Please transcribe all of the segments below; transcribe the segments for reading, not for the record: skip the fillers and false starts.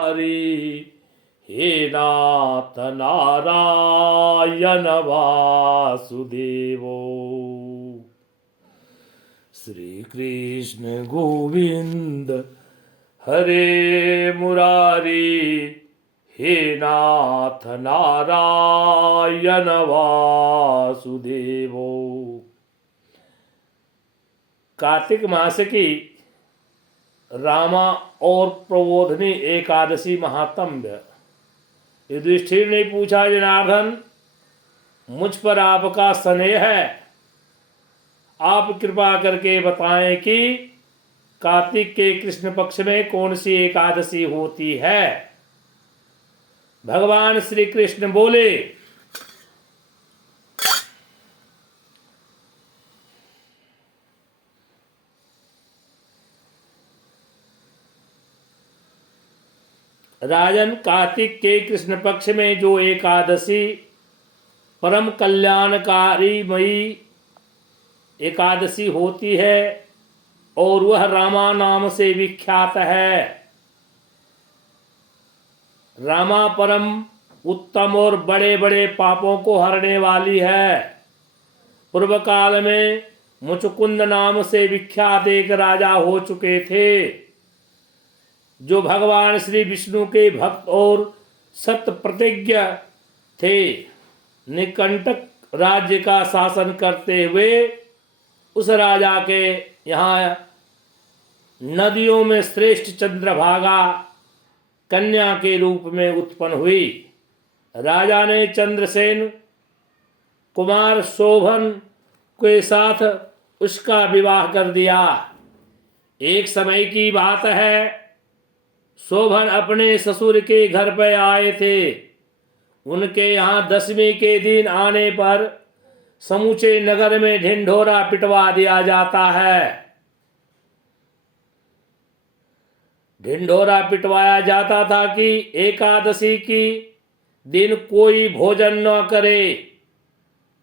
हरि हे नाथ नारायण वासुदेवो। श्री कृष्ण गोविंद हरे मुरारी हे नाथ नारायण वासुदेवो। कार्तिक मास की रामा और प्रबोधनी एकादशी महात्म्य। युधिष्ठिर ने पूछा, जनार्दन मुझ पर आपका स्नेह है, आप कृपा करके बताएं कि कार्तिक के कृष्ण पक्ष में कौन सी एकादशी होती है। भगवान श्री कृष्ण बोले, राजन, कार्तिक के कृष्ण पक्ष में जो एकादशी परम कल्याणकारी मई एकादशी होती है और वह रामा नाम से विख्यात है। रामा परम उत्तम और बड़े बड़े पापों को हरने वाली है। पूर्व काल में मुचुकुंद नाम से विख्यात एक राजा हो चुके थे, जो भगवान श्री विष्णु के भक्त और सत्य प्रतिज्ञ थे। निकंटक राज्य का शासन करते हुए उस राजा के यहाँ नदियों में श्रेष्ठ चंद्रभागा कन्या के रूप में उत्पन्न हुई। राजा ने चंद्रसेन कुमार शोभन के साथ उसका विवाह कर दिया। एक समय की बात है, शोभन अपने ससुर के घर पर आए थे। उनके यहाँ दशमी के दिन आने पर समूचे नगर में ढिंढोरा पिटवा दिया जाता है। ढिंढोरा पिटवाया जाता था कि एकादशी की दिन कोई भोजन न करे,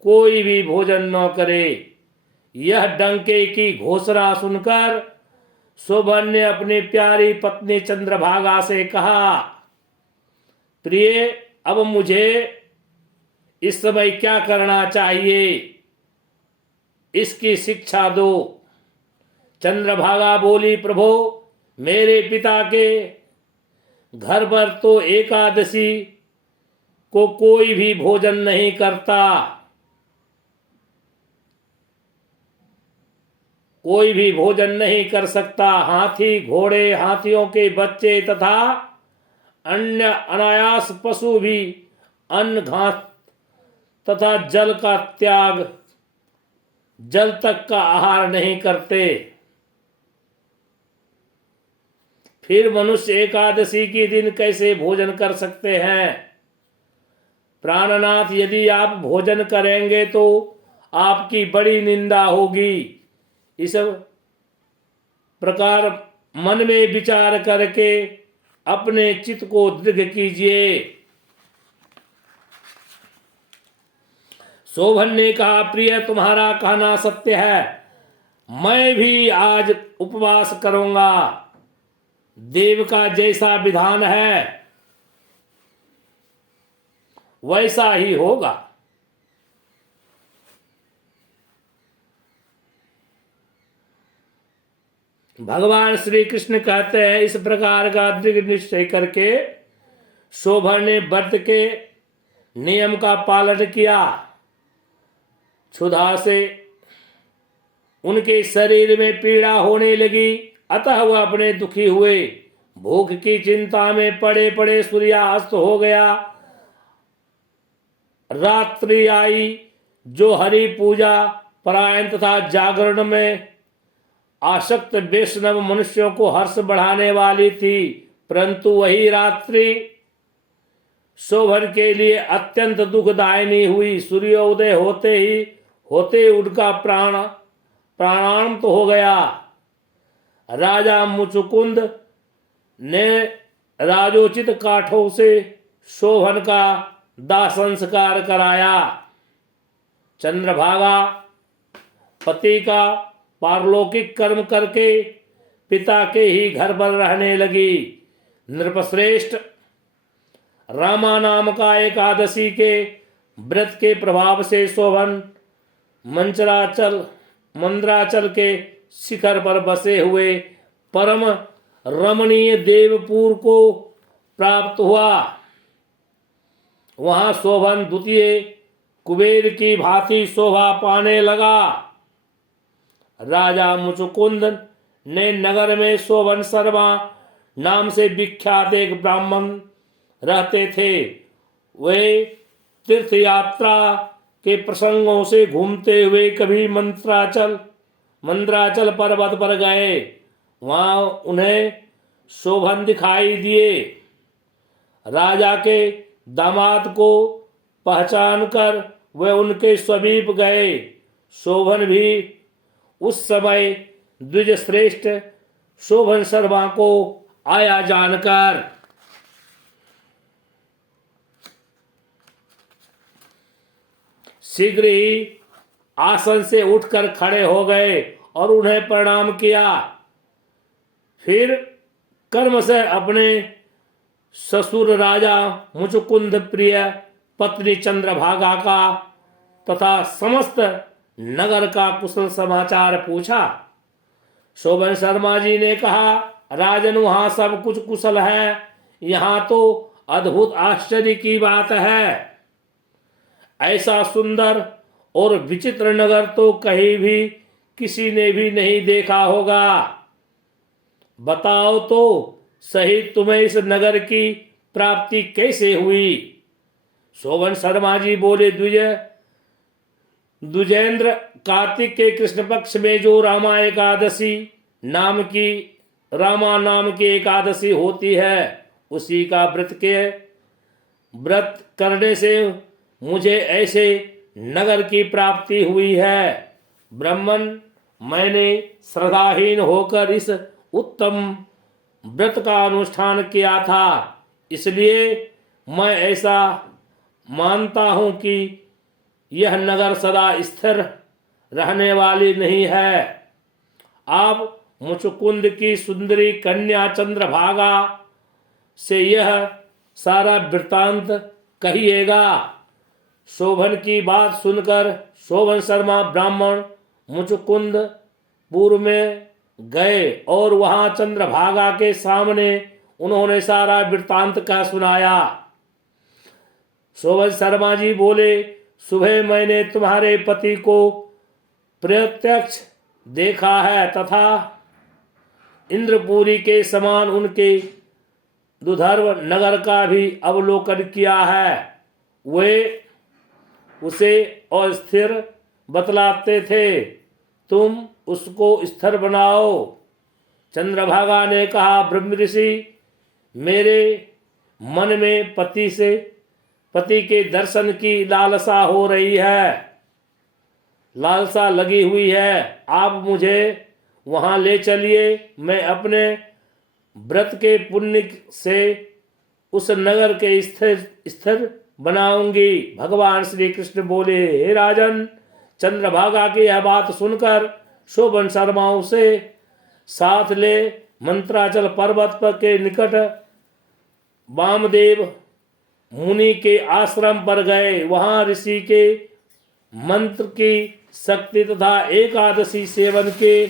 कोई भी भोजन न करे। यह डंके की घोषणा सुनकर शोभन ने अपनी प्यारी पत्नी चंद्रभागा से कहा, प्रिय, अब मुझे इस समय क्या करना चाहिए, इसकी शिक्षा दो। चंद्रभागा बोली, प्रभु, मेरे पिता के घर पर तो एकादशी को कोई भी भोजन नहीं करता, कोई भी भोजन नहीं कर सकता। हाथी, घोड़े, हाथियों के बच्चे तथा अन्य अनायास पशु भी अन्न, घास तथा जल का त्याग, जल तक का आहार नहीं करते। फिर मनुष्य एकादशी के दिन कैसे भोजन कर सकते हैं। प्राणनाथ, यदि आप भोजन करेंगे तो आपकी बड़ी निंदा होगी। इस प्रकार मन में विचार करके अपने चित्त को दृढ़ कीजिए। शोभन ने कहा, प्रिय, तुम्हारा कहना सत्य है, मैं भी आज उपवास करूंगा। देव का जैसा विधान है वैसा ही होगा। भगवान श्री कृष्ण कहते हैं, इस प्रकार का दृढ़ निश्चय करके शोभन ने व्रत के नियम का पालन किया। क्षुधा से उनके शरीर में पीड़ा होने लगी, अतः वह अपने दुखी हुए। भूख की चिंता में पड़े पड़े सूर्यास्त हो गया। रात्रि आई। जो हरि पूजा परायण तथा जागरण में आसक्त वैष्णव मनुष्यों को हर्ष बढ़ाने वाली थी, परंतु वही रात्रि शोभन के लिए अत्यंत दुखदायिनी हुई। सूर्योदय होते उनका प्राणांत हो गया। राजा मुचुकुंद ने राजोचित काठों से शोभन का दाह संस्कार कराया। चंद्रभागा पति का पारलौकिक कर्म करके पिता के ही घर पर रहने लगी। नृपश्रेष्ठ, रामा नाम का एकादशी के व्रत के प्रभाव से शोभन मंदराचल के शिखर पर बसे हुए परम रमणीय देवपुर को प्राप्त हुआ। वहां शोभन द्वितीय कुबेर की भांति शोभा पाने लगा। राजा मुचुकुंद ने नगर में शोभन शर्मा नाम से विख्यात एक ब्राह्मण रहते थे। वे तीर्थ यात्रा के प्रसंगों से घूमते हुए कभी मंदराचल पर्वत पर गए। वहां उन्हें शोभन दिखाई दिए। राजा के दामाद को पहचान कर वे उनके समीप गए। शोभन भी उस समय द्विज श्रेष्ठ शोभन शर्मा को आया जानकर शीघ्र ही आसन से उठकर खड़े हो गए और उन्हें प्रणाम किया। फिर कर्म से अपने ससुर राजा मुचुकुंद प्रिय पत्नी चंद्रभागा का तथा समस्त नगर का कुशल समाचार पूछा। शोभन शर्मा जी ने कहा, राजन वहां सब कुछ कुशल है। यहाँ तो अद्भुत आश्चर्य की बात है। ऐसा सुंदर और विचित्र नगर तो कहीं भी किसी ने भी नहीं देखा होगा। बताओ तो सही, तुम्हें इस नगर की प्राप्ति कैसे हुई? शोभन शर्मा जी बोले, द्विजेंद्र कार्तिक के कृष्ण पक्ष में जो रामा नाम की एकादशी होती है, उसी का व्रत करने से मुझे ऐसे नगर की प्राप्ति हुई है। ब्राह्मण, मैंने श्रद्धाहीन होकर इस उत्तम व्रत का अनुष्ठान किया था, इसलिए मैं ऐसा मानता हूं कि यह नगर सदा स्थिर रहने वाली नहीं है। आप मुचुकुंद की सुंदरी कन्या चंद्रभागा से यह सारा वृत्तांत कहिएगा। शोभन की बात सुनकर शोभन शर्मा ब्राह्मण मुचुकुंदपुर में गए और वहां चंद्रभागा के सामने उन्होंने सारा वृत्तांत का सुनाया। शोभन शर्मा जी बोले, सुबह मैंने तुम्हारे पति को प्रत्यक्ष देखा है तथा इंद्रपुरी के समान उनके दुधर्व नगर का भी अवलोकन किया है। वे उसे अस्थिर बतलाते थे, तुम उसको स्थिर बनाओ। चंद्रभागा ने कहा, ब्रह्म ऋषि, मेरे मन में पति के दर्शन की लालसा हो रही है, लालसा लगी हुई है। आप मुझे वहां ले चलिए, मैं अपने व्रत के पुण्य से उस नगर के स्थिर बनाऊंगी। भगवान श्री कृष्ण बोले, हे राजन, चंद्रभागा की यह बात सुनकर शोभन शर्मा उसे साथ ले मंत्राचल पर्वत पर के निकट वामदेव मुनि के आश्रम पर गए। वहां ऋषि के मंत्र की शक्ति तथा एकादशी सेवन के